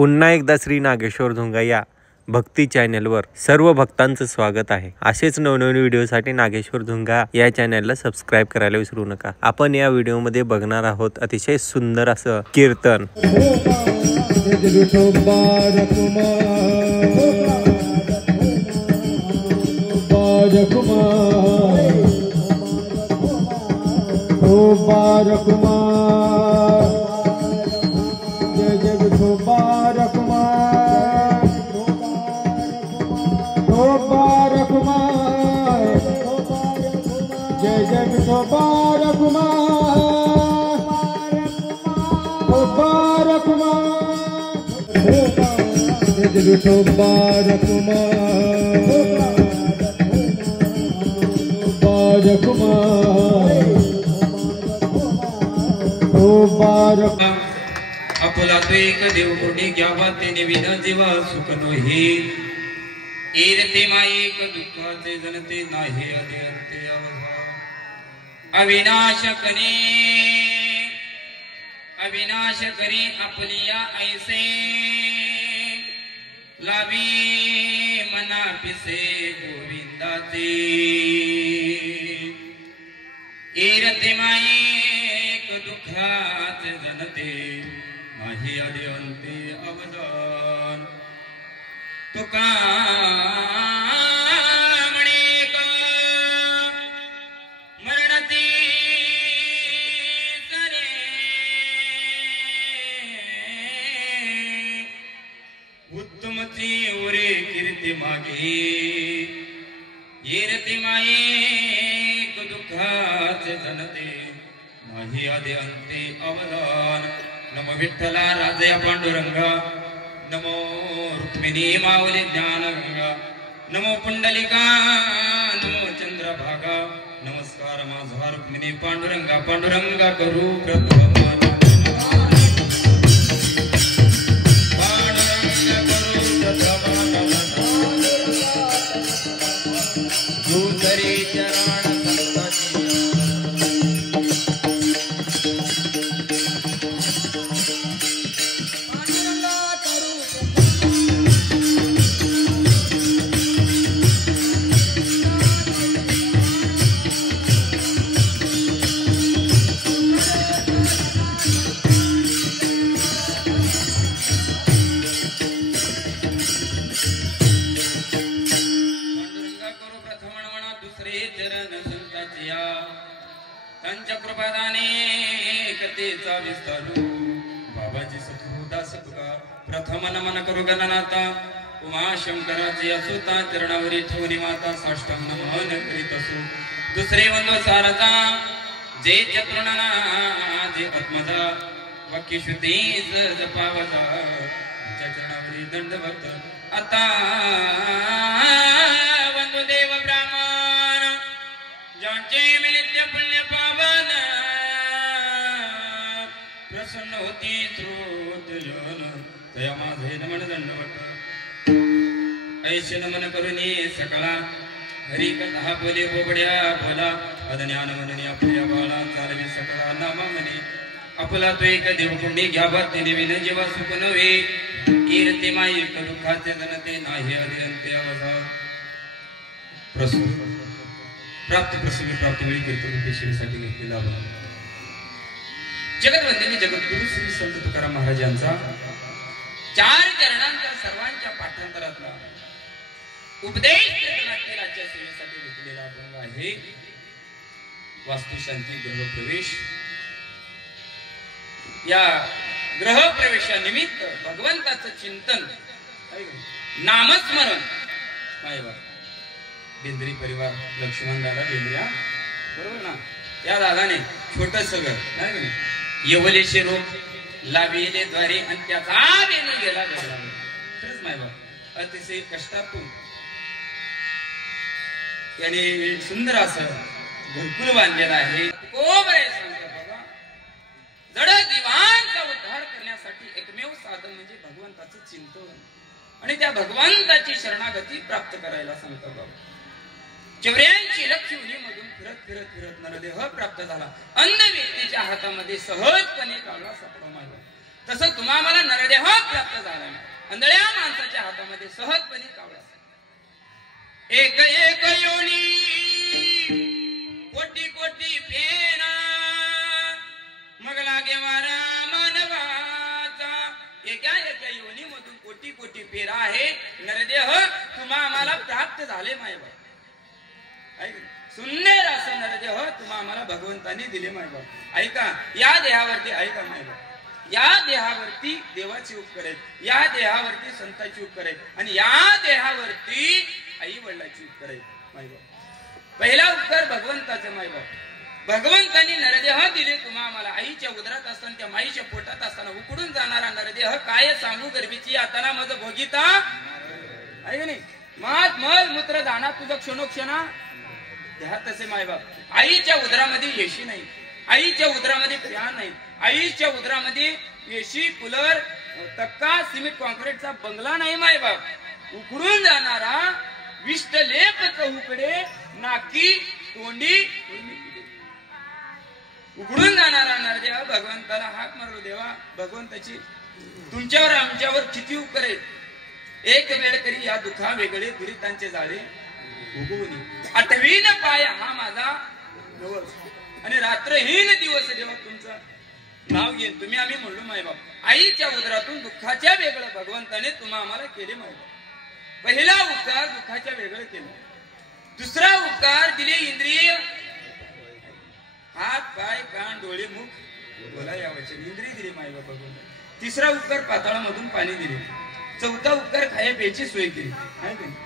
पुन्हा एकदा श्री नागेश्वर धुंगा या भक्ती चॅनलवर सर्व भक्तांचं स्वागत आहे। असेच नवनवीन व्हिडिओसाठी नागेश्वर धुंगा या चॅनलला सबस्क्राइब करायला विसरू नका। आपण या व्हिडिओमध्ये बघणार आहोत अतिशय सुंदर असं कीर्तन। जय जय विठोबा आपला तो एक देव कोणी घ्यावा ते नवीन जीवा सुख नोही ईरते माईक दुःखाचे जनते नाही अध्यंते अविनाश करी आपली या ऐसे लावी मना पिसे गोविंदाचे ईरते माईक दुःखाचे जनते नाही अध्यंते अवदान तुका ओरे कीर्ती मागे येरती माईक दुःखाचे जनते नाही आदि अंते अवदान। नमो विठ्ठला राजया पांडुरंगा, नमो रुक्मिणी माऊली ज्ञानगंगा, नमो पुंडलिका, नमो चंद्रभागा। नमस्कार माझा रुक्मिणी पांडुरंगा, पांडुरंगा करू प्रथम त्यांच्या कृपादाने कथेचा विस्तारू बाबाजी सद्गुरुदास तुका प्रथम नमन करू गणनाथा उमा शंकराचे असुता चरणावरी ठेवणी माता साष्टांग नमन करीत असू। दुसरे वंदो सारदा जे चतुर्णना जे आत्मजा वाक्य शुद्धी जपावता त्यांच्या चरणावरी दंडवत आता वंदो देव ब्राह्मण ज्यांचे नित्य पुण्य पावन प्रसन्न होती श्रोत जन तया माझे नमन दंडवट ऐसे नमन करुणी सकळा हरी कथा बोले बोबड्या बोला अज्ञान म्हणून आपल्या बाळा चालवी सकळा नामा म्हणे आपला तो एक देव कोणी घ्यावा ते नवीन जेव्हा सुख नव्हे ईरते माईक दुःखाचे जनते नाही अध्यंते अवधा प्रसूत प्राप्त प्रसंगी प्राप्त वेळी कीर्तन पेशवीसाठी घेतलेला जगतवंदनी जगद्गुरु श्री संत तुकाराम महाराजांचा 4 चरणांच्या सर्वांच्या पाठांतरातला उपदेश कीर्तनाच्या सेवेसाठी घेतलेला अभंग आहे। वास्तुशांती गृहप्रवेश। या गृहप्रवेशानिमित्त भगवंताचं चिंतन नामस्मरण मायवा बेंद्री परिवार लक्ष्मण दादा बेंद्रिया बरोबर ना या दादाने छोटस घर नाही का येवलेशे रोप लाविले द्वारे आणि त्याचा देणे गेला घडला खरंच माय बाप अतिशय कष्टातून त्याने सुंदर असं घरकुल बांधलेलं आहे। कोबरे सांगतात बाबा जड दिवांचा उद्धार करण्यासाठी एकमेव साधन म्हणजे भगवंताचं चिंतन आणि त्या भगवंताची शरणागती प्राप्त करायला सांगतात बाबा। 84 लक्ष मधून फिरत फिरत फिरत नरदेह प्राप्त झाला। अंध व्यक्तीच्या हातामध्ये सहजपणे काढला सापडा मागला तसं तुम्हाला मला नरदेह प्राप्त झाला। आंधळ्या माणसाच्या हातामध्ये सहजपणे कावळा. एक एक योनी कोटी कोटी फेरा मग लागे वारा मानवाचा. एका एका योनीमधून कोटी कोटी फेरा आहे. नरदेह तुम्हा आम्हाला प्राप्त झाले मायबाप. सुंदर असं नरदेह तुम्हा आम्हाला भगवंतांनी दिले मायबाप. ऐका या देहावरती, ऐका मायबाप, या देहावरती देवाची उपकार आहेत, या देहावरती संतांची उपकार आहेत आणि या देहावरती आई वडिलाची उपकार आहेत मायबाप. पहिला उपकार भगवंताचा मायबाप. भगवंतांनी नरदेह दिले तुम्हा आम्हाला. आईच्या उदरात असताना, त्या माईच्या पोटात असताना उकडून जाणारा नरदेह काय सांगू गर्भीची आता माझं भोगिता आहे नाही. मात मल मूत्र दाना तुझं क्षणोक्षणा देहात असे मायबाप. आईच्या उदरामध्ये येशी नाही, आईच्या उदरामध्ये फॅन नाही, आईच्या उदरामध्ये एसी कूलर तक्का सिमेंट कॉन्क्रीटचा बंगला नाही मायबाप. उकडून जाणारा विष्टलेप चौकडे नाकी तोंडी उघडून जाणारा नरदेव भगवंताला हाक मारलो. देवा भगवंताची तुमच्यावर आमच्यावर किती उपकार आहेत. एक वेळ तरी या दुखा वेगळे दुरितांचे जाळे उगवून आठवीन पाय हा माझा नवस आणि रात्रहीन दिवस देवा तुमचं नाव घेईन. तुम्ही आम्ही म्हणलो मायबाप. आईच्या उदरातून दुःखाच्या वेगळं भगवंताने तुम्हा आम्हाला केले मायबाप. पहिला उपकार दुःखाच्या वेगळं केलं. दुसरा उपकार दिले इंद्रिय हात पाय कान डोळे मुख बोला यावचे इंद्रिय दिली मायबाप भगवंत. तिसरा उपकार पाताळामधून पाणी दिले. चौथा उपकार खाया प्यायची सोय केली.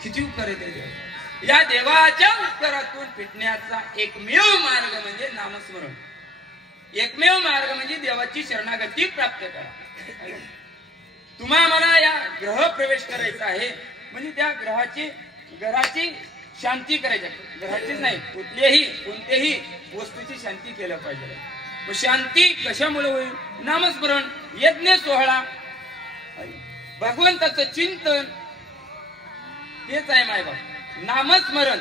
किती उपकार आहे या देवाच्या उपकारातून फिटण्याचा एकमेव मार्ग म्हणजे नामस्मरण. एकमेव मार्ग म्हणजे देवाची शरणागती प्राप्त करा. तुम्हा आम्हाला या ग्रह प्रवेश करायचा आहे म्हणजे त्या घराची शांती करायची. घराचीच नाही कोणत्याही वस्तूची शांती केल्या पाहिजे. मग शांती कशामुळे होईल. नामस्मरण, यज्ञ सोहळा, भगवंताचं चिंतन तेच आहे मायबाप. नामस्मरण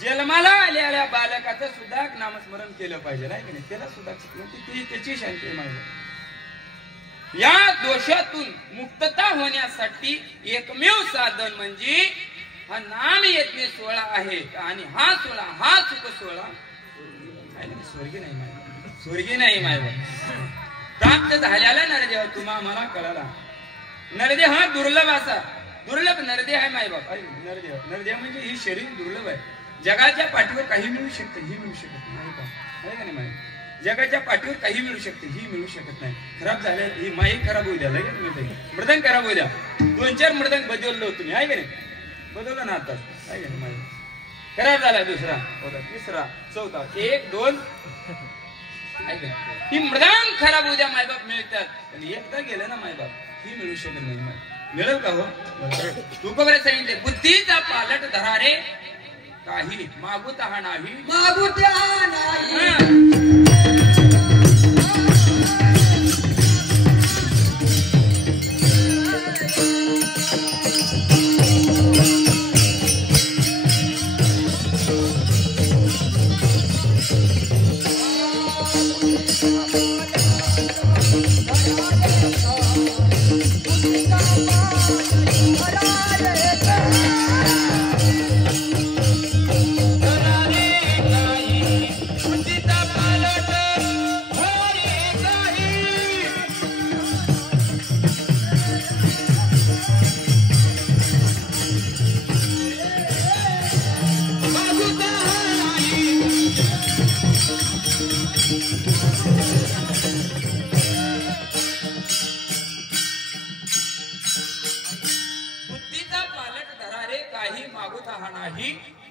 जन्माला आलेल्या बालकाचं सुद्धा नामस्मरण केलं पाहिजे नाही की त्याला सुद्धा त्याची शांती आहे मायबाप. या दोषातून मुक्तता होण्यासाठी एकमेव साधन म्हणजे हा नाम यज्ञ सोहळा आहे. आणि हा सोहळा हा सुख सोहळा स्वर्गी नाही मायबाप. स्वर्गी नाही मायबाप. प्राप्त झालेला नरदेह तुम्हा आम्हाला कळाला. नरदेह हा दुर्लभ असा दुर्लभ नरदेह आहे मायबाप. अरे नरदेह म्हणजे ही शरीर दुर्लभ आहे. जगाच्या पाठीवर काही मिळू शकते, ही मिळू शकत नाही का नाही मायबाप. जगाच्या पाठीवर काही मिळू शकते, ही मिळू शकत नाही. खराब झाल्या ही माई खराब होऊ द्या लगेच मृदंग खराब होऊ द्या. 2-4 मृदंग बदललो तुम्ही आहे का नाही. बदललं ना आता आहे का नाही. खराब झाला दुसरा होता तिसरा चौथा 1 2 ही मृदंग खराब होऊ द्या मायबाप मिळतात. आणि एकदा गेलं ना मायबाप ही मिळू शकत नाही. मिळेल का हो. तू बघायला सांगितले बुद्धीचा पालट धरा रे काही मागूत हा नाही मागूत हा नाही.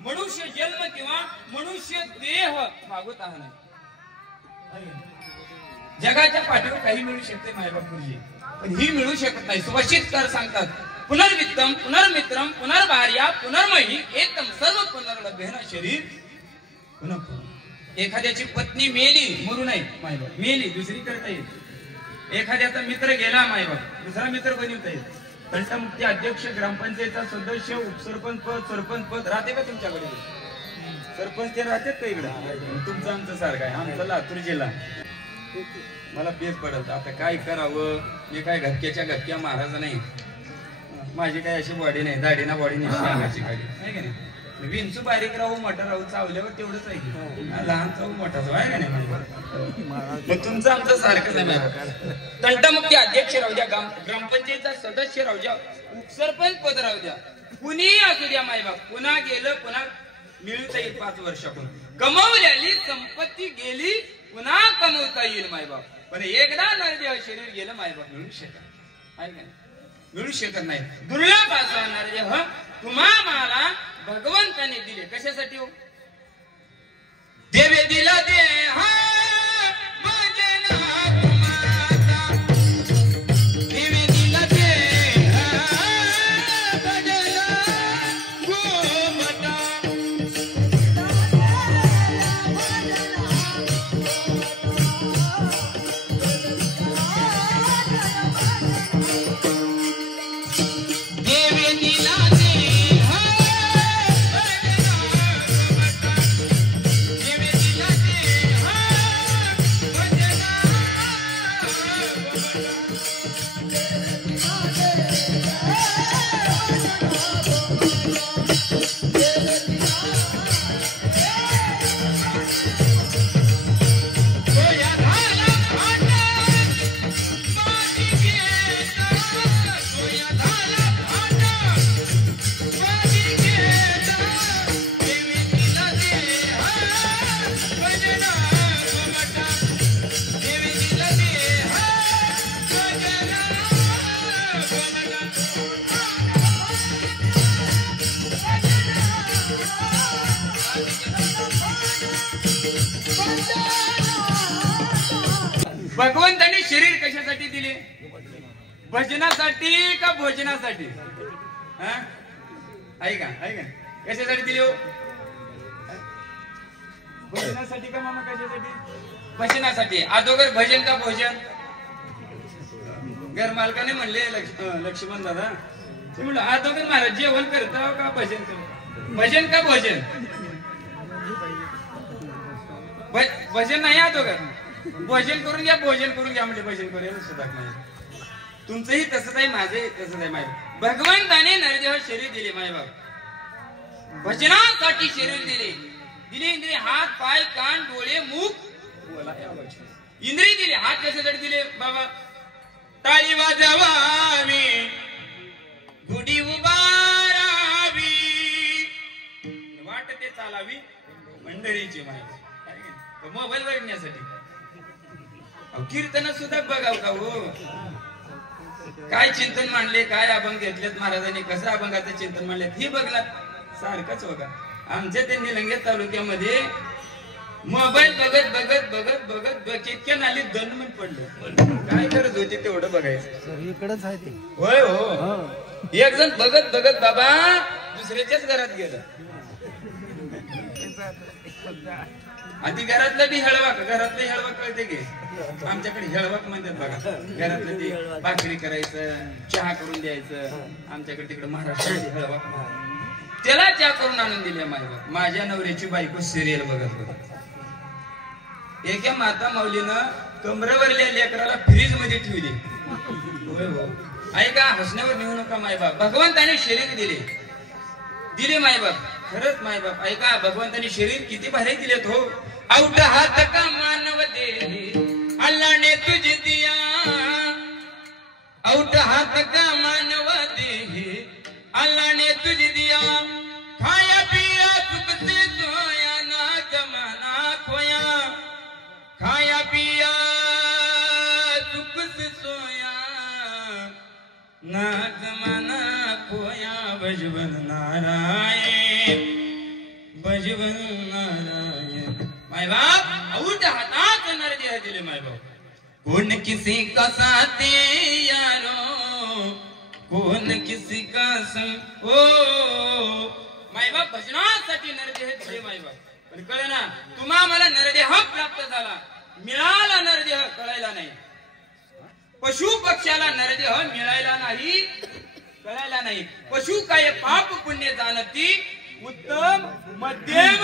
मनुष्य जन्म किंवा मनुष्य देह मागवत आहे. जगाच्या पाठीवर काही मिळू शकते मायबाप गुरुजी पण ही मिळू शकत नाही. सुभाषित कर सांगतात पुनर्वित्तम पुनर्मित्रम पुनर्भार्या पुनर्मही एकदम सर्व पुनर्लभ्येन शरीर पुन्हा. एखाद्याची पत्नी मेली मरू नाही मायबाप मेली दुसरी करता येईल. एखाद्याचा मित्र गेला मायबाप दुसरा मित्र बनवता येईल. तंटमुक्ती अध्यक्ष ग्रामपंचायतचा सदस्य उपसरपंच पद सरपंच पद राहते का तुमच्याकडे. सरपंच ते राहतात का इकडे. तुमचं आमचं सारखं आहे. आमचा लातूर जिल्हा मला पेच पडत. आता काय करावं, मी काय घटक्या महाराज नाही. माझी काय अशी बॉडी नाही, दाढी ना बॉडी नाही अंगाची गाडी आहे का नाही. विंचू बारीक राहू मोठा राहू चावल्यावर तेवढंच आहे, लहान चावू मोठा जाऊ आहे का नाही. मग तुमचं आमचं सारखंच आहे. तंटामुक्ती अध्यक्ष राहू द्या, ग्रामपंचायतचा सदस्य राहू द्या, उपसरपंच पद राहू द्या, कुणी असू द्या मायबाप, पुन्हा गेलं पुन्हा मिळता येईल 5 वर्षातून. कमवलेली संपत्ती गेली पुन्हा कमवता येईल मायबाप, पण एकदा नरदेह शरीर गेलं मायबाप मिळू शकत आहे का नाही, मिळू शकत नाही. दुर्लभ असा नरदेह तुम्हा मला भगवंताने दिले. कशासाठी हो? देवे दिला देहा भगवंताने शरीर कशासाठी दिले? भजनासाठी का भोजनासाठी? ऐका कशासाठी दिले हो? भजनासाठी का मामा? कशासाठी? भजनासाठी. अगोदर भजन का भोजन? घर मालकाने म्हणले लक्ष्मण दादा, ते म्हणलं अगोदर महाराज जेवण करता का भजन करता? भजन का भोजन? भजन नाही अगोदर, भोजन करून घ्या, भोजन करून घ्या म्हणजे भजन करूया सुद्धा नाही. तुमचंही तसंच आहे, माझंही तसंच आहे. माय भगवंताने नरदेह शरीर दिले मायबाप, भजनासाठी शरीर दिले. इंद्रिय हात पाय कान डोळे मुख इंद्रिय दिले. हात कशासाठी दिले बाबा? टाळी वाजवावी, गुढी उभारावी, वाटते चालावी मंडळीची माहिती. मोबाईल बघण्यासाठी कीर्तन सुद्धा बघाव का हो? काय चिंतन मांडले, काय अभंग घेतलेत महाराजांनी, कसं अभंगाचं चिंतन मांडले हे बघला सारखंच बघा. आमच्या त्या निलंगे तालुक्यामध्ये मोबाईल बघत बघत बघत बघत इतक्या नाली दणमन पडलं. काय गरज होती तेवढं बघायचं? इकडेच आहे ते. होय हो, एक जण बघत बघत बाबा दुसऱ्याच्याच घरात गेलं. आधी घरातलं बी हेळवाक, घरातलं हेळवाक कळते की आमच्याकडे हेळवाक म्हणतात बघा. घरातलं ती भाकरी करायचं, चहा करून द्यायचं. आमच्याकडे तिकडे महाराष्ट्रात हेळवाक, त्याला चहा करून आणून दिल्या. माझ्या नवऱ्याची बायको सिरियल बघत होती. एका माता माऊलीनं कमरेवरल्या लेकराला फ्रीज मध्ये ठेवली. होय हो, ऐका, हसण्यावर नेऊ नका मायबाप. भगवंताने शरीर दिले मायबाप, खरंच मायबाप. ऐका, भगवंताने शरीर किती भारी दिलेत हो. औट हात का मानव दे अल्लाह ने तुझे दिया, औट हात का मानव दे अल्लाह ने तुझे दिया. खाया पिया सुख से सोया ना जमाना खोया, खाया पिया सुख से सोया ना जमाना खोया. भजवन नारायण, भजवन नारायण. माय बाप औट हातात नरदेह दिले माय बाप. कौन किसी का साथी यारो, कौन किसी का संग हो. माय बाप भजनासाठी नरदेह दिले माय बाप. पण कळे ना, तुम्हा मला नरदेह प्राप्त झाला, मिळाला नरदेह कळायला नाही. पशु पक्षाला नरदेह मिळायला नाही, कळायला नाही. पशु काय पाप पुण्य जाणती, उत्तम मध्यम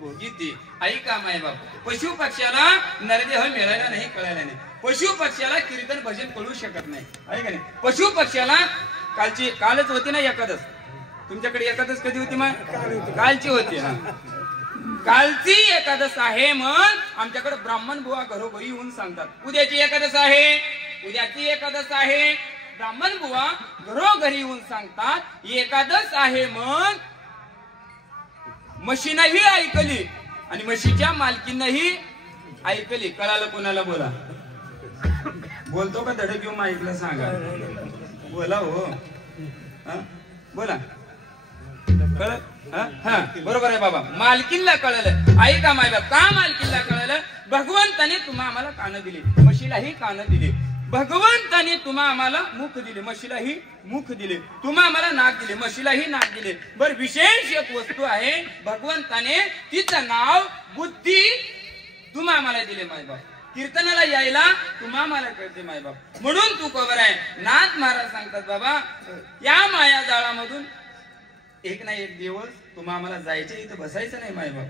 भोगिते. ऐका माय बाप, पशु पक्ष्याला नरदेह मिळायला नाही, कळायला नाही. पशु पक्ष्याला कीर्तन भजन कळू शकत नाही, आहे का नाही. पशु पक्ष्याला कालच होती ना एकादश, तुमच्याकडे एकादश कधी होती मग? कालची होती. कालची एकादश आहे मग आमच्याकडे ब्राह्मण बुवा घरोघरी येऊन सांगतात उद्याची एकादश आहे, उद्याची एकादश आहे. ब्राह्मण बुवा घरोघरी येऊन सांगतात एकादश आहे. मग म्हशीनंही ऐकली आणि म्हशीच्या मालकीनंही ऐकली. कळालं कोणाला? बोला. बोलतो का धडक घेऊन ऐकलं सांगा. बोला हो, बोला. कळलं? हा बरोबर आहे बाबा. मालकीनला कळलं. ऐका माय बाप, का मालकीनला कळलं? भगवंताने तुम्हा आम्हाला कान दिले, म्हशीलाही कान दिले. भगवंताने तुम्हा आम्हाला मुख दिले, म्हशीलाही मुख दिले. तुम्हा आम्हाला नाक दिले, म्हशीलाही नाक दिले. बर विशेष एक वस्तू आहे, भगवंताने तिचं नाव बुद्धी तुम्हा आम्हाला दिले माय बाप. कीर्तनाला यायला तुम्हा आम्हाला कळते माय बाप. म्हणून तू कवर आहे. नाथ महाराज सांगतात बाबा, या माया जाळामधून एक ना एक दिवस तुम्हा आम्हाला जायचे, इथं बसायचं नाही माय बाप.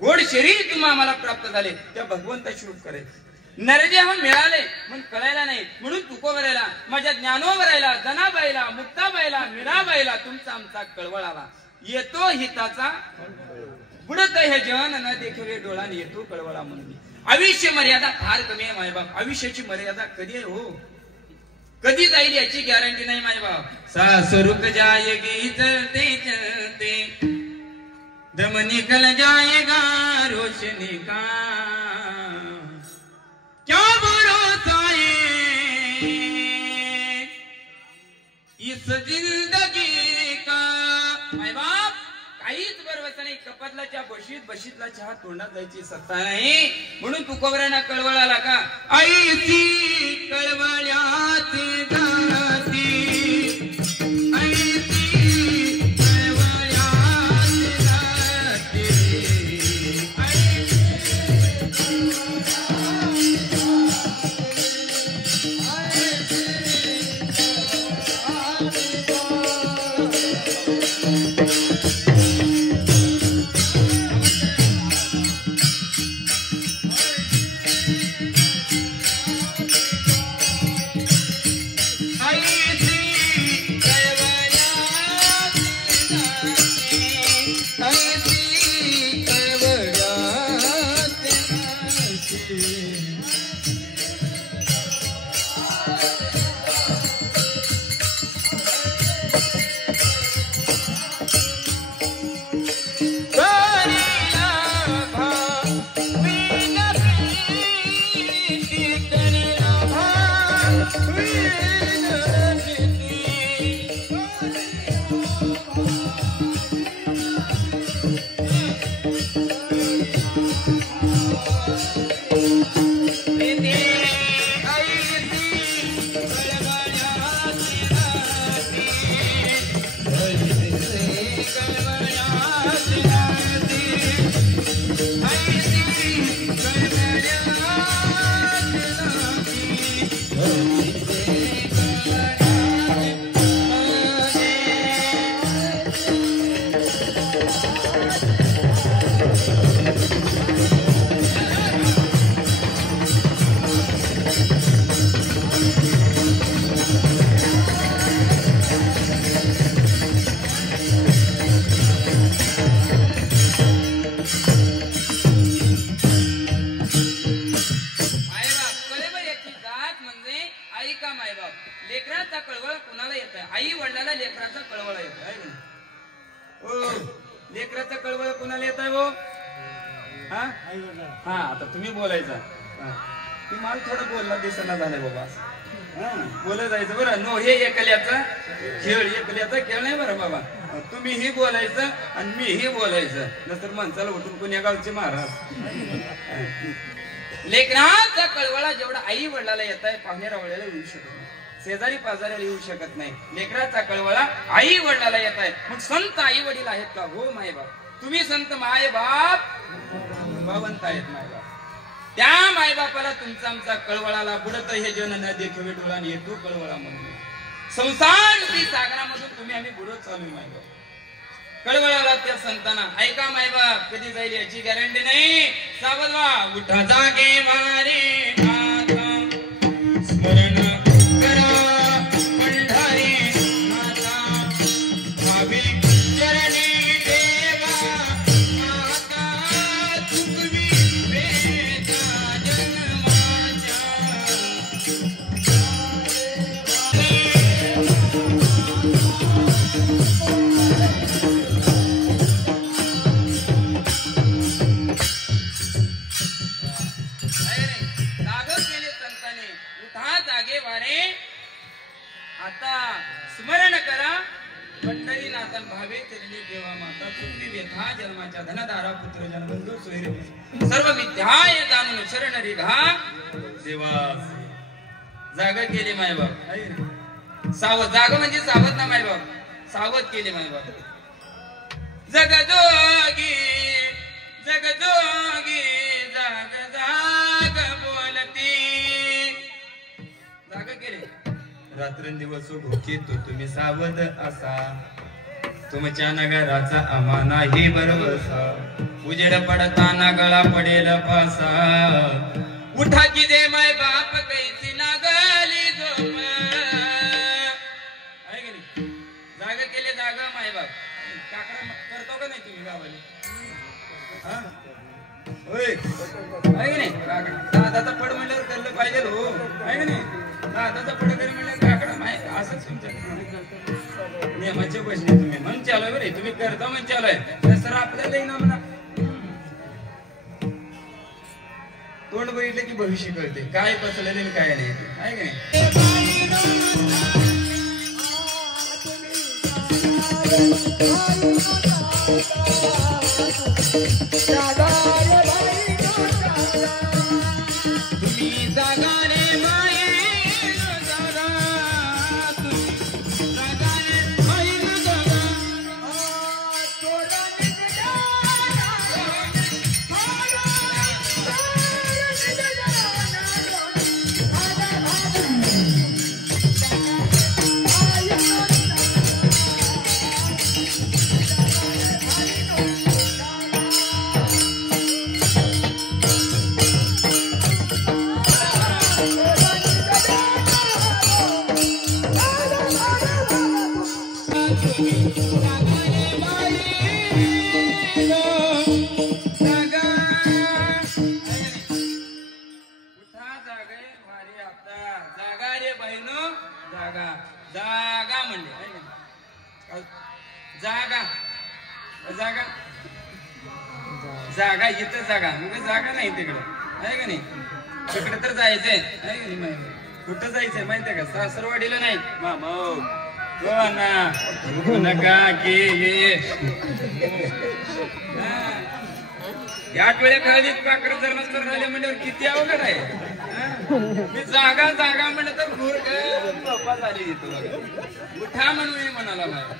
गोड शरीर तुम्हा आम्हाला प्राप्त झाले, त्या भगवंताची उपकार आहे. नरदेह मिळाले म्हणून कळायला नाही, म्हणून तुकोबरायला, माझ्या ज्ञानोबरायला, जनाबाईला, मुक्ताबाईला, मीराबाईला तुमचा आमचा कळवळ आला. येतो हिताचा बुडत हे जन न देखील डोळाने येतो कळवळा म्हणून. आयुष्य मर्यादा फार कमी आहे माय बाप. आयुष्याची मर्यादा कधी आहे हो, कधी जाईल याची गॅरंटी नाही माय बाप. सासरुक जाएगी चलते चलते, दम निकल जाएगा रोशनी का, क्या भरोसा है इस जिंदगी का. माय बाप काहीच भरवसा नाही. कपातलाच्या बशीतला चहा तोंडात जायची सत्ता नाही. म्हणून तुकोबरांना कळवळ आला का? आईची कळवळ्यात जाती, आईची कळवळ्यात जाती, लेकराचा कळवळ कोणाला येत आहे हो? हा आता तुम्ही बोलायचा. ती मला थोडं बोलला दिसना झालंय बाबा. बोलत जायचं बरं. नो हे एकल्याचा खेळ नाही बरं बाबा. तुम्ही ही बोलायचं आणि मी ही बोलायचं, नंतर माणसाला उठून कोण्या गावचे महाराज. लेकराचा कळवळा जेवढा आई वडिलाला येत आहे पाहुण्या रावळ्याला येऊ शकत नाही, शेजारी पाजाऱ्याला येऊ शकत नाही. लेकराचा कळवळा आई वडिलाला येत आहे. मग संत आई वडील आहेत का? हो माय बाप. तुम्ही संत माय बाप भगवंत आहेत माय बाप. त्या माय बापाला तुमचा आमचा कळवळाला बुडत हे जन न देखवे डोळाने येतो कळवळा म्हणून. संसार सागरामधून तुम्ही आम्ही बुडत चालू माय बाप. कळवळाला त्या संतांना, ऐका मायबाप कधी जाईल याची गॅरंटी नाही, सावध व्हा. उठा जागे वारे नाथा, स्मरण करा पंढरी नाथा, भावी चरणी देवा माता, चुकवी वेदा जन्माच्या. आता स्मरण करा पंढरीनाथन भावे चरणी देवा माता, चुकवी व्यथा जन्माच्या, धनधारा पुत्र जन्मंदू सोयरे, सर्व विद्याय जाणून शरण रिघा देवा. जाग केली मायबाप, सावध. जाग म्हणजे सावध ना मायबाप, सावध केले मायबाप. जगजोगी जगजोगी जाग जाग बोलती. जाग केले. रात्रंदिवस भुकीत तुम्ही सावध असा, तुमच्या नगराचा आम्हा नाही भरवसा, उजेड पडताना गळा पडेल पासा. उठा की दे माय बाप कैसी लागली झोप. आहे की नाही? जाग केले जाग माय बाप. काकडा करतो का नाही तुम्ही गावाले? होय आहे की नाही? दादाचा पड म्हणल्यावर करलं पाहिजे हो, आहे की नाही? दादाचा पड करी म्हणल्यावर काकडा माहिती असंच तुमच्या नियमाचे प्रश्न तुम्ही मन चालू बरे, तुम्ही करता मन चालू आहे सर आपल्याला येईना म्हणा. तोंड बघितलं की भविष्य कळते काय पसलेले काय नाही, आहे की नाही? तुम्ही जागा रे माये जागा, तुम्ही जागा रे माये जागा. जागा म्हणले जागा जागा जागा इथं जागा म्हणजे जागा नाही तिकडं, आहे का नाही? तिकडे तर जायचंय, आहे का नाही? कुठं जायचंय माहितीये का? सासरवाडीला नाही मामा नका की याच वेळे खालीत पाकर जर नसतर झाले म्हणजे किती अवघड आहे. मी जागा जागा म्हणलं तर घोर झोपा झाली येतो उठा म्हणून म्हणाला मला,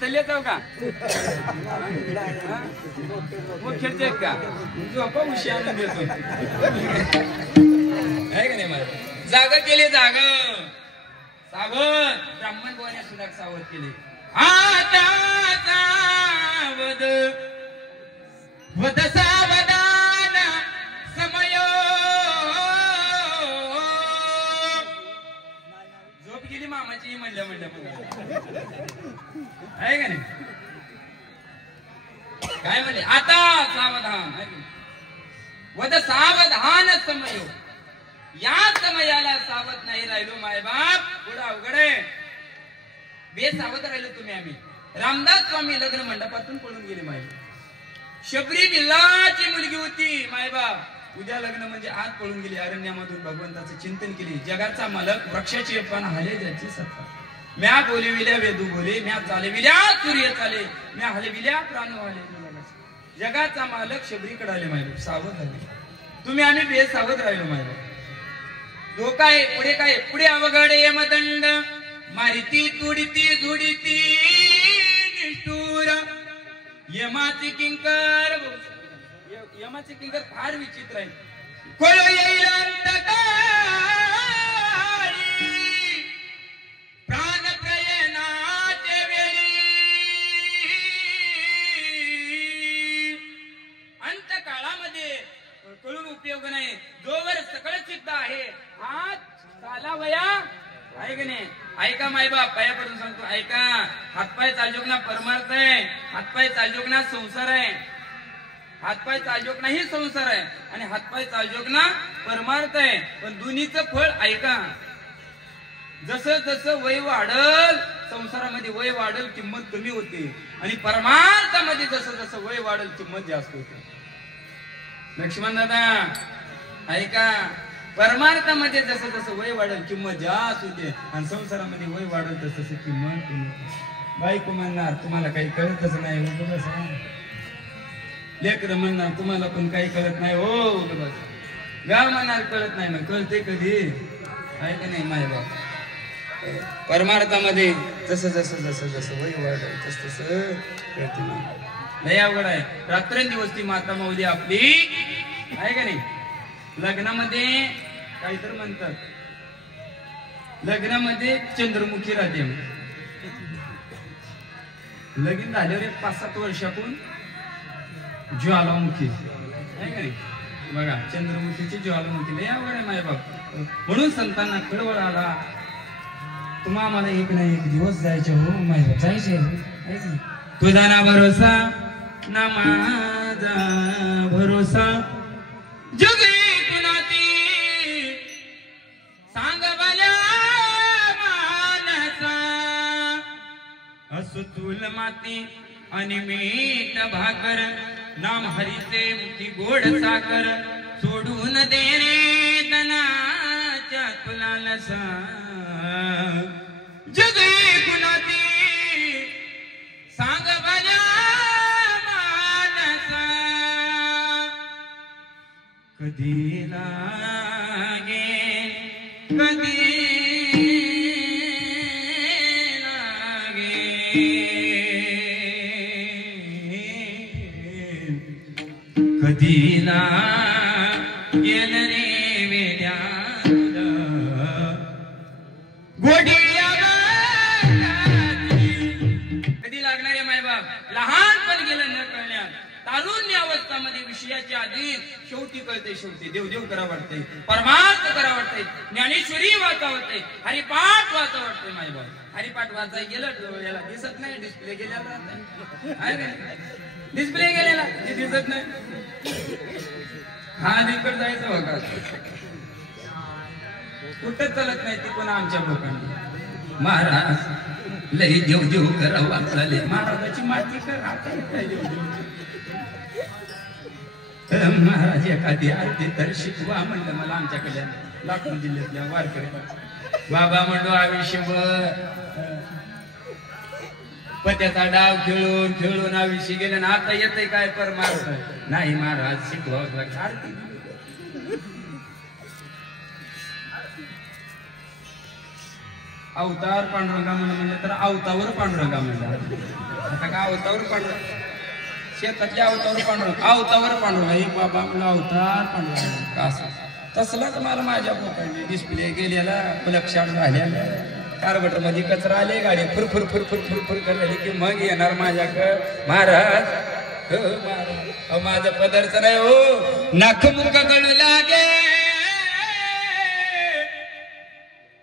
तले जाऊ का मुख्यचे आहेत का झोपा उशी आणून देतो, आहे का नाही? मला जागा केली जागा सावध. ब्राह्मण बोलण्या सुद्धा सावध केले. आता सावध वद सावधान समय. झोप गेली मामाची म्हणल्या आहे का नाही? काय म्हणले? आता सावधान वद सावधान समय. या समयाला सावध नाही राहिलो मायबाप पुढे अवघड आहे. बेसावध राहिलो तुम्ही. आम्ही रामदास स्वामी लग्न मंडपातून पळून गेले मायबाप. शबरी बिल्लाची मुलगी होती मायबाप. उद्या लग्न म्हणजे आज पळून गेली. अरण्यामधून भगवंताचं चिंतन केली. जगाचा मालक वृक्षाची पण हाले ज्याची सत्ता. म्या बोलविल्या वेदू बोले, म्या चालविल्या सूर्य चाले, म्या हलविल्या प्राण वाले. जगाचा मालक शबरीकडे आले मायबाप. सावध आले तुम्ही. आम्ही बेसावध राहिलो मायबाप. धोका आहे पुढे. काय पुढे? अवघड यमदंड मारिती तुडिती झुडिती निष्ठुर. यमाचे किंकर. यमाचे किंकर फार विचित्र आहे. कोळ येईल अंतकारी प्राण प्रयना चला वया ऐक नाही ऐका मायबाप पाया पडून सांगतो ऐका हातपाय चालजोक ना परमार्थ आहे हातपाय चालजोक ना संसार आहे हातपाय चालजोक ना ही संसार आहे आणि हातपाय चालजोक ना परमार्थ आहे पण दोन्हीचं फळ ऐका जसं जसं वय वाढल संसारामध्ये वय वाढल किंमत कमी होते आणि परमार्थामध्ये जसं जसं वय वाढल किंमत जास्त होते लक्ष्मण दादा ऐका परमार्थामध्ये जसं जसं वय वाढल किंमत जास्त होते आणि संसारामध्ये वय वाढल तसं तसं किंमत कमी होते बायको म्हणणार तुम्हाला काही कळतच नाही हो बस लेकर म्हणणार तुम्हाला पण काही कळत नाही हो बस गाव म्हणणार कळत नाही मग कळते कधी ऐका नाही माय बाप परमार्थामध्ये जसं जसं जसं जसं वय वाढल तस तसं कळते नाही लय अवघड आहे रात्रंदिवस ती माता माऊली आपली आहे का नाही लग्नामध्ये काहीतरी म्हणतात लग्नामध्ये चंद्रमुखी राहते लगीन झाल्यावर 5-7 वर्षापून ज्वालामुखी आहे का नाही बघा चंद्रमुखीची ज्वालामुखी लय अवघड आहे मायबाप म्हणून संतांना कळवळ आला तुम्हा आम्हाला एक ना एक दिवस जायचे हो मायबाप जायचे तुझा ना भरोसा ना माझा भरोसा जुगे कुणाती सांग बल्या मानसा असतुल माती आणि मीठ भाकर नाम हरीचे मुठी गोड साखर सोडून दे रे तनाच्या तुला लसा जुगे कुणाती सांग बल्या मानसा कधी लागे कधी लागे कधी लागेल रे वेड्या गोडिया कधी लागणार आहे मायबाप लहानपण गेलं न कळण्यात तारुण्य अवस्थामध्ये विषयाची आधी शेवटी कळते शेवटी देवदेव करा वाटते परमार्थ करा वाटते ज्ञानेश्वरी वाचा वाटते हरिपाठ वाचा वाटते मायबाप हरिपाठ वाचाय गेलं याला दिसत नाही डिस्प्ले गेलेला डिस्प्ले गेलेला ते दिसत नाही हा तिकड जायचं बघा कुठंच चालत नाही ती पण आमच्या लोकांनी महाराज लई देव करा वाचले महाराजाची माती करा महाराज एखादी आरती तर शिकवा म्हणलं मला आमच्याकडे लातूर जिल्ह्यातल्या वारकरी बाबा म्हणलो आयुष्यभर पत्याचा डाव खेळून खेळून आयुष्य गेलं ना आता येतंय काय परमार्थ नाही महाराज शिकवा आरती अवतार पांडुरंगा म्हणजे तर अवतावर पांडुरंगा म्हणलं आता का अवतावर पांडुरंग शेतातल्या अवतावर पांडुरंग अवतावर पांडुरंगा एक बाबा म्हणलं अवतार पांडुरंगा असं तसलाच मला माझ्या पोटाने डिस्प्ले गेलेला लक्षात झालेला कार्बोटर मध्ये कचरा आले गाडी फुरफुर फुरफुर फुरफुर करण्याची की मग येणार माझ्याकडं महाराज हो महाराज माझं पदरच नाही हो नाकमुख कळू लागे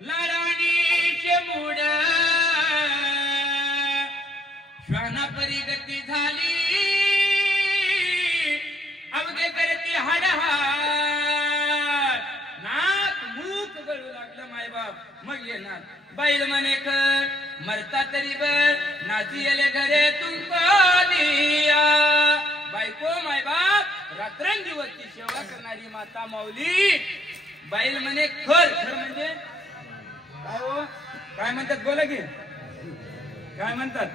लाडाणीचे मूड श्वाना परिगती झाली अवघे करती हाडहाड नाक मूक गळू लागलं मायबाप मग येणार बैल म्हणे कर मरता तरी बर नाची येले घरे तुमको दिया बायको मायबाप रात्रंदिवसची सेवा करणारी माता माऊली बैल म्हणे खर खर म्हणजे काय हो काय म्हणतात बोला की काय म्हणतात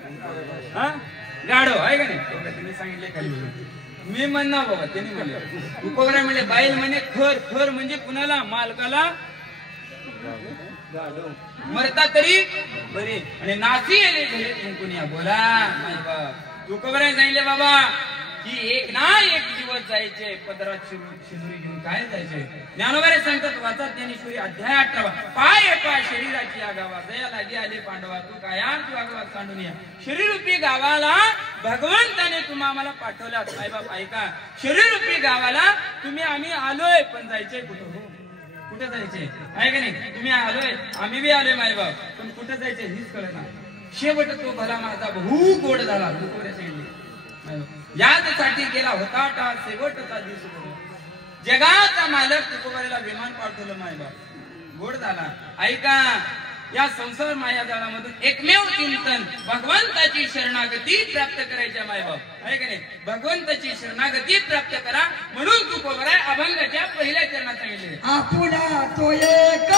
हा गाडो आहे का नाही त्यांनी सांगितले खाली मी म्हणणार बाबा त्यांनी म्हणले उपग्रह म्हणजे बैल म्हणे खर खर म्हणजे कुणाला मालकाला मरता तरी बरे आणि नाची येले घरे तुमकुनिया बोला तू खबर आहे सांगितले बाबा की एक ना एक दिवस जायचे पदरात शिजुरी घेऊन काय जायचे ज्ञानोबारे सांगतात वाचा ज्ञानेश्वरी अध्याय 18 पाय पाय शरीराची या गावा दया लागी आले पांडवा तू काय तू गावात सांडून या शरीररूपी गावाला भगवंताने तुम्ही आम्हाला पाठवला साईबाब ऐका शरीररूपी गावाला तुम्ही आम्ही आलोय पण जायचंय कुठं कुठं जायचे आहे का नाही? तुम्ही आलोय, आम्ही बी आलोय मायबाप, पण कुठं जायचे हीच कळत ना. शेवट तो भला माझा बहु गोड झाला. यासाठी गेला होता टा शेवटचा दिवस. जगाचा मालक तुकोबारीला विमान पाठवलं मायबाप, गोड झाला. ऐका, या संसार माया जाळामधून एकमेव चिंतन भगवंताची शरणागती प्राप्त करायच्या मायबाप, आहे का नाही? भगवंताची शरणागती प्राप्त करा म्हणून तुकोबाराय अभंगाच्या पहिल्या चरणात सांगितले. आपुला तो एक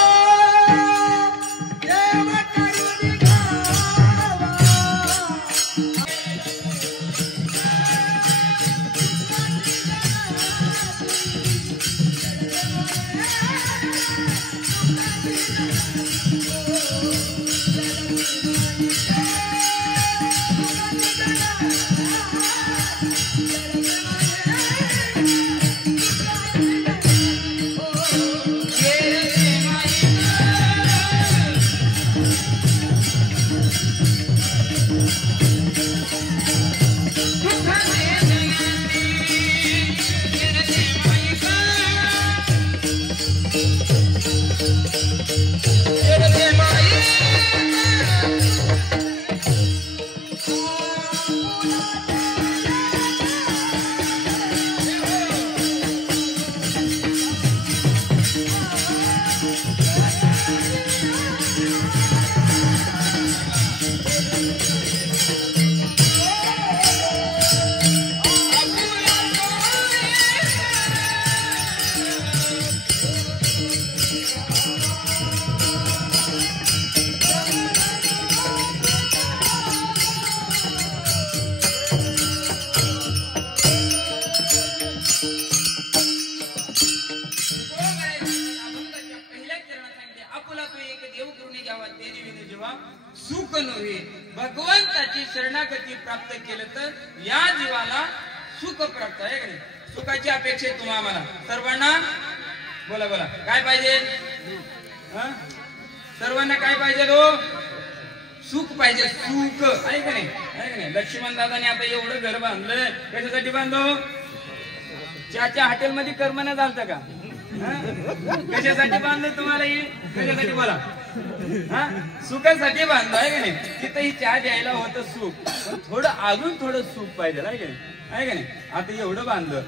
देव करून घ्यावा. सुख नव्हे, भगवंताची शरणागती प्राप्त केलं तर या जीवाला सुख प्राप्त आहे का नाही? सुखाची अपेक्षा आहे तुम्हा आम्हाला सर्वांना. बोला बोला, काय पाहिजे? सर्वांना काय पाहिजे? सुख पाहिजे, सुख, आहे का नाही? आहे का नाही? लक्ष्मण दादाने आता एवढं घर बांधलंय, कशासाठी बांधलो? ज्याच्या हॉटेलमध्ये कर्मना झालतं का? कशासाठी बांधलं तुम्हाला? ही कशासाठी? बोला. सुखासाठी बांधलं, आहे का नाही? तिथंही चहा द्यायला होतं सुख, पण थोडं अजून थोडं सुख पाहिजे, आहे का नाही? आहे का नाही? आता एवढं बांधलं,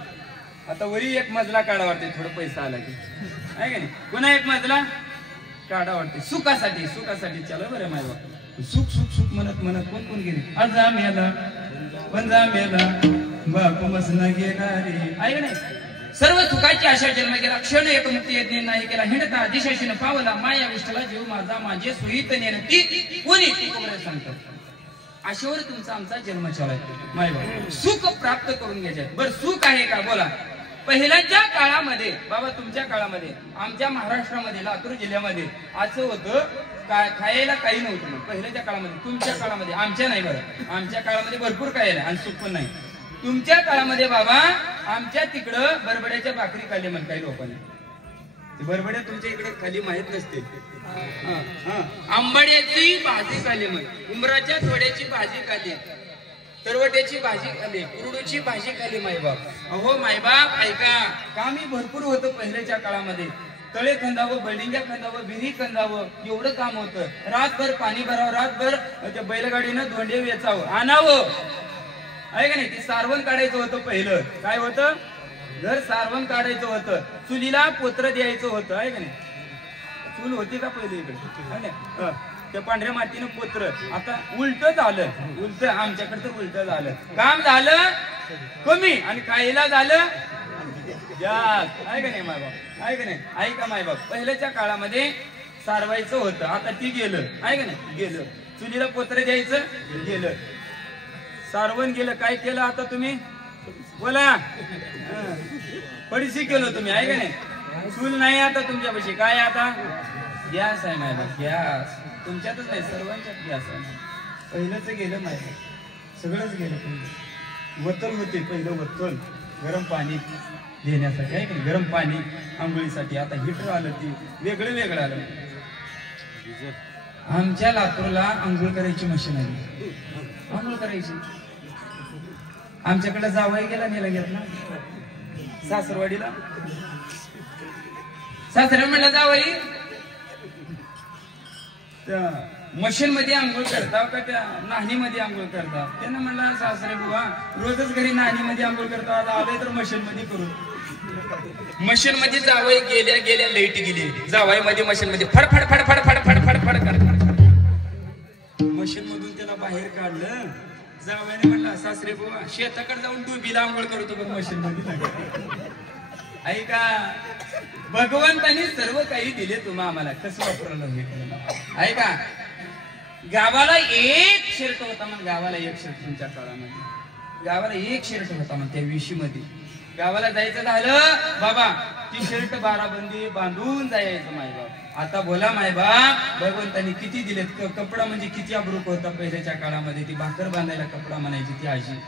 आता वरी एक मजला काढा वाटते, थोडं पैसा आला की, आहे का नाही? पुन्हा एक मजला काढा वाटते, सुखासाठी. सुखासाठी चला बरं माझ्या सुख सुख सुख म्हणत म्हणत कोण कोण गेले? अर्धा मेला, पंजा मेला, बापू मसना गेणारे, आहे का नाही? सर्व सुखाची आशा जन्म केला, क्षण एक मुक्ती यज्ञ नाही केला, हिंडता दिशाशीन पावला, माया विष्ठला जीव माझा माझे सुहित नेनती कोणी सांगतात. अशावर तुमचा आमचा जन्म चालाय माय. सुख प्राप्त करून घ्यायचे. बरं, सुख आहे का? बोला. पहिल्याच्या काळामध्ये बाबा, तुमच्या काळामध्ये, आमच्या महाराष्ट्रामध्ये लातूर जिल्ह्यामध्ये असं होतं, खायला काही नव्हतं. पहिल्याच्या काळामध्ये, तुमच्या काळामध्ये, आमच्या नाही बरं, आमच्या काळामध्ये भरपूर काय आहे आणि सुख पण नाही. तुमच्या काळामध्ये बाबा, आमच्या तिकडं बरबड्याच्या भाकरी खाल्ली म्हण काही लोकांनी. बरबड्या तुमच्या इकडे खाली माहित नसते. आंबाड्याची भाजी खाल्ली म्हण, उमराच्या थोड्याची भाजी खाल्ली, तरवट्याची भाजी खाल्ली, कुरडूची भाजी खाल्ली मायबाप. अहो मायबाप, ऐका, कामही भरपूर होतं पहिल्याच्या काळामध्ये. तळे खंदावं, बिल्डिंगा खंदावं, विहिरी खंदावं, एवढं काम होतं. रातभर पाणी भरावं, रातभर त्या बैलगाडीनं धोंडे वेचावं, आणावं, आहे का नाही? ती सारवण काढायचं होतं पहिलं. काय होतं? घर सारवण काढायचं होतं, चुलीला पोत्र द्यायचं होतं, आहे का नाही? चूल होती का पहिले इकडे? त्या पांढऱ्या मातीनं पोत्र. आता उलट झालं, उलट आमच्याकडे तर उलट झालं. काम झालं कमी आणि खायला झालं जास्त, आहे का नाही मायबाप? आहे का नाही? ऐका मायबाप, पहिल्याच्या काळामध्ये सारवायचं होतं, आता ती गेलं, आहे का नाही? गेलं. चुलीला पोत्र द्यायचं गेलं, सारवण गेलं. काय केलं आता तुम्ही? बोला. पडीशी केलं तुम्ही, आहे का नाही? चूल नाही आता तुमच्यापाशी. काय आता? गॅस आहे मायबा, गॅस. तुमच्यातच नाही, सर्वांच्यात गॅस आहे. पहिलंच गेलं माहिती, सगळंच गेलं. पहिलं वतन होते, पहिलं वतन गरम पाणी देण्यासाठी, आहे का नाही? गरम पाणी आंघोळीसाठी. आता हिटर आलं, ती वेगळं वेगळं आलं. आमच्या लातूरला आंघोळ करायची मशीन आली, आंघोळ करायची. आमच्याकडे जावई गेला, नेला घेतला सासरवाडीला. सासरे म्हणलं जावई मशीन मध्ये आंघोळ करता का त्या नाहनी मध्ये आंघोळ करता? त्यानं म्हणलं सासरे बुवा रोजच घरी नाहनी मध्ये आंघोळ करता, आता आले तर मशीन मध्ये करू. मशीन मध्ये जावई गेल्या गेल्या लाईट गेली, जावई मध्ये मशीन मध्ये फडफड फडफड फडफड फडफड करत मशीन मधून त्याला बाहेर काढलं. जावयाने म्हणला सासरे बुवा शेताकडे जाऊन डुबीला आंघोळ करतो बघ मशीन मध्ये. ऐका भगवंतानी सर्व काही दिले तुम्हा आम्हाला, कसं वापरलं ऐका. गावाला एक शर्ट होता मग, गावाला एक शर्ट तुमच्या काळामध्ये गावाला एक शर्ट होता मग त्या विशी मध्ये. गावाला जायचं झालं बाबा ती शर्ट बाराबंदी बांधून जायचं मायबाप. आता बोला मायबाप भगवंतानी किती दिलेत. कपडा म्हणजे किती अब्रूक होता पहिल्याच्या काळामध्ये. ती भाकर बांधायला कपडा म्हणायची ती आजी.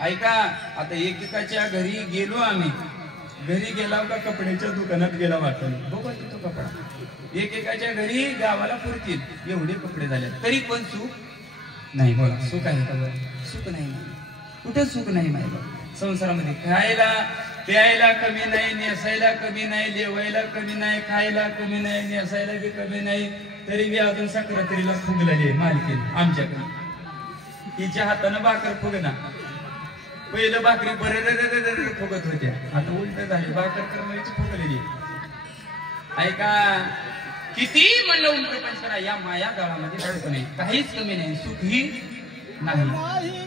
ऐका आता एकेकाच्या घरी गेलो आम्ही, घरी गेला का कपड्याच्या दुकानात गेला वाटलं बघा तो कपडा. एकेकाच्या घरी गावाला पुरतील एवढे कपडे झाले तरी पण सुख नाही. बोला सुख आहे का? सुख नाही, कुठे सुख नाही मायबाप. संसारामध्ये खायला प्यायला कमी नाही, नेसायला कमी नाही, जेवायला कमी नाही, खायला कमी नाही, नेसायला बी कमी नाही, तरी बी अजून सक्रातीला फुगलेली मालकीन आमच्याकडे. तिच्या हातानं भाकर फुगना. पहिलं भाकरी बरे फुगत होत्या, आता उलट झाली भाकर करमायची फुगलेली. ऐका किती म्हणलं उमप्रपंच करा, या माया गाळामध्ये सुख नाही, काहीच कमी नाही, सुखही नाही.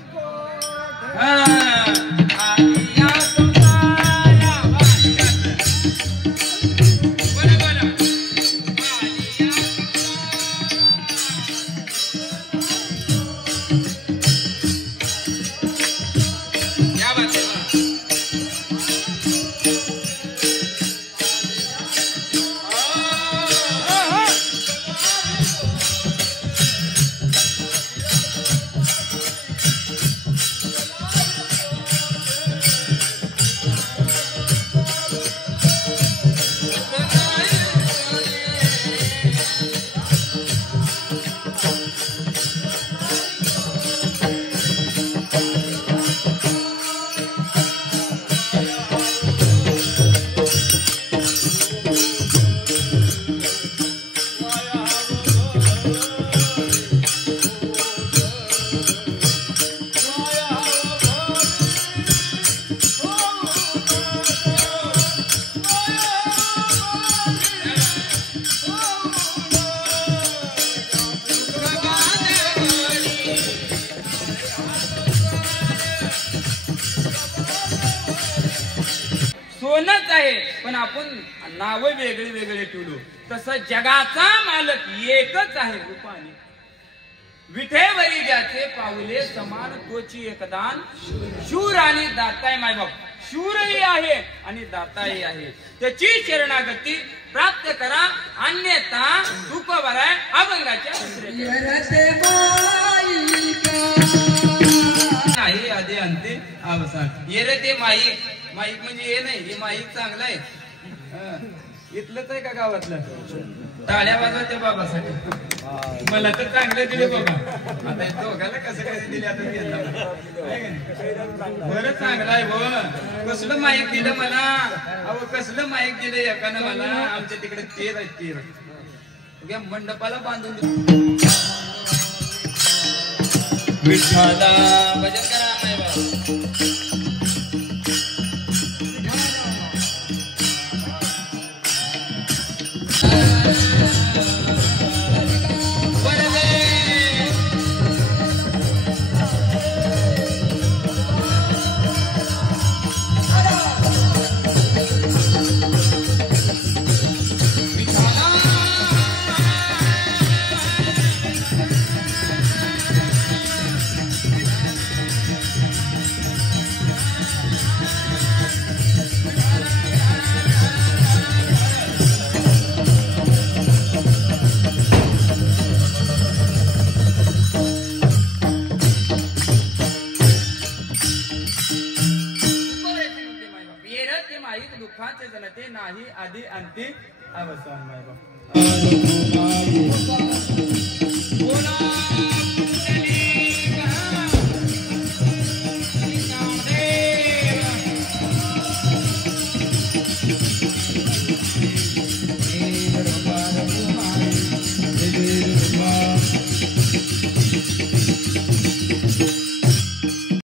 सोनच आहे पण आपण नाव वेगळे वेगळे ठेवलो. तसं जगाचा मालक एकच आहे रूपाने. विठेवरी ज्याचे पाऊले समान तोची एकदान. शूर आणि दाताय मायबाप. शूरही आहे आणि दाताही आहे. त्याची शरणागती प्राप्त करा अन्यथा दुःख भराय अभंगाच्या नाही आधी अंते अवसान. ये रे ते माईक. माईक म्हणजे हे नाही, हे माईक चांगलं आहे. इथलंच आहे का गावातलं? टाळ्या वाजवायच्या बाबासाठी. मला तर चांगलं दिले बाबा. आता दोघाला कसं काय दिले आता बरं चांगलं आहे हो. कसलं माईक दिलं मला? अहो कसलं माईक दिलं एकानं मला. आमच्या तिकडे तेर आहे तेर. मंडपाला बांधून विठ्ठला भजन करा मायबा. दुःखाचे जनते नाही आधी अंतिम अवसान.